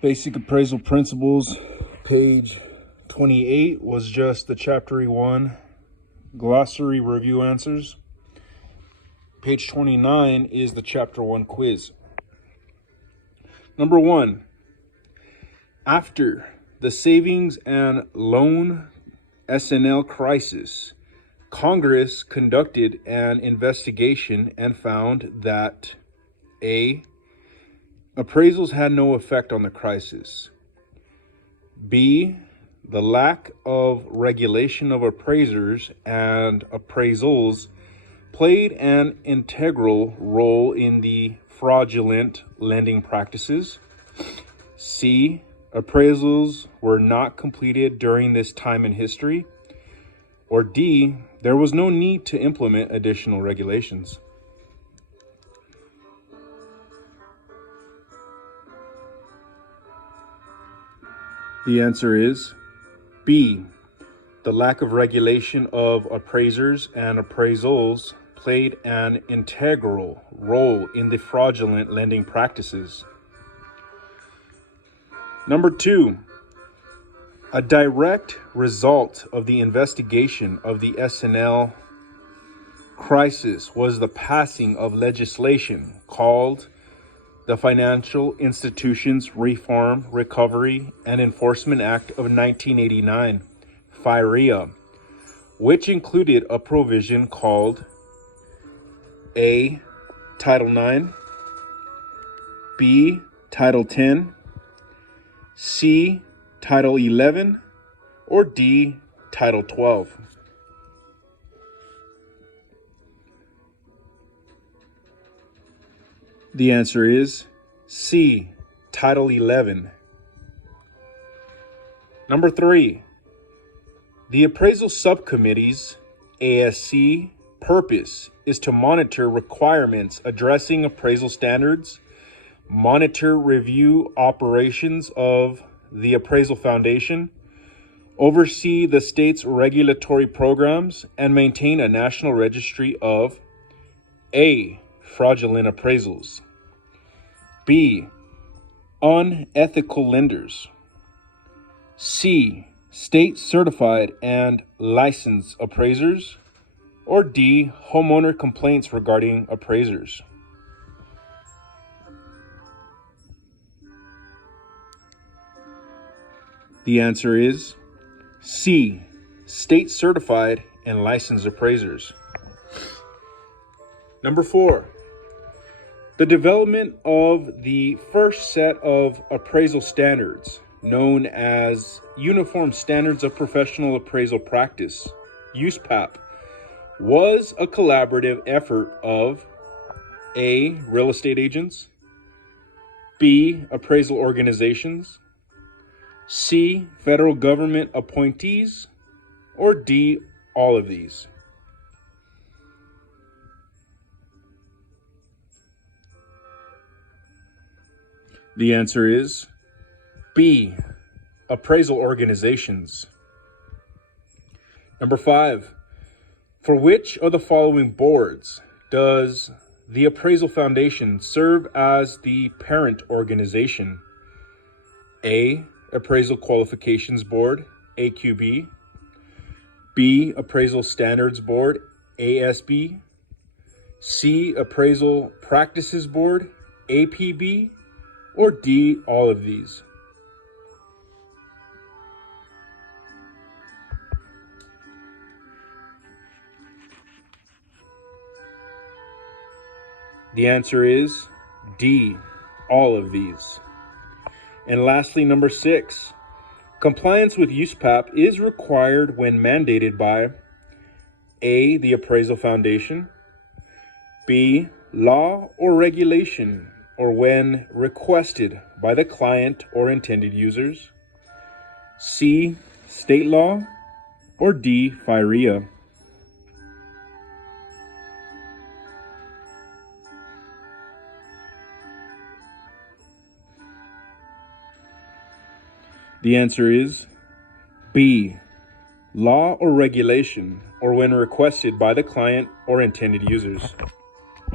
Basic appraisal principles, page 28 was just the chapter 1 glossary review answers. Page 29 is the chapter 1 quiz. Number 1, after the savings and loan S&L crisis, Congress conducted an investigation and found that A, appraisals had no effect on the crisis. B, the lack of regulation of appraisers and appraisals played an integral role in the fraudulent lending practices. C, appraisals were not completed during this time in history. Or D, there was no need to implement additional regulations. The answer is B. The lack of regulation of appraisers and appraisals played an integral role in the fraudulent lending practices. Number 2, a direct result of the investigation of the S&L crisis was the passing of legislation called the Financial Institutions Reform, Recovery, and Enforcement Act of 1989, FIREA, which included a provision called A, Title 9, B, Title 10, C, Title 11, or D, Title 12. The answer is C, Title 11. Number 3, the appraisal subcommittee's ASC purpose is to monitor requirements addressing appraisal standards, monitor review operations of the appraisal foundation, oversee the state's regulatory programs, and maintain a national registry of A, fraudulent appraisals, B, unethical lenders, C, state certified and licensed appraisers, or D, homeowner complaints regarding appraisers. The answer is C, state certified and licensed appraisers. Number 4, the development of the first set of appraisal standards, known as Uniform Standards of Professional Appraisal Practice, USPAP, was a collaborative effort of A, real estate agents, B, appraisal organizations, C, federal government appointees, or D, all of these. The answer is B, appraisal organizations. Number 5, for which of the following boards does the Appraisal Foundation serve as the parent organization? A, Appraisal Qualifications Board, AQB, B, Appraisal Standards Board, ASB, C, Appraisal Practices Board, APB, or D, all of these. The answer is D, all of these. And lastly, number 6, compliance with USPAP is required when mandated by A, the Appraisal Foundation, B, law or regulation, or when requested by the client or intended users, C, state law, or D, FIREA. The answer is B, law or regulation, or when requested by the client or intended users.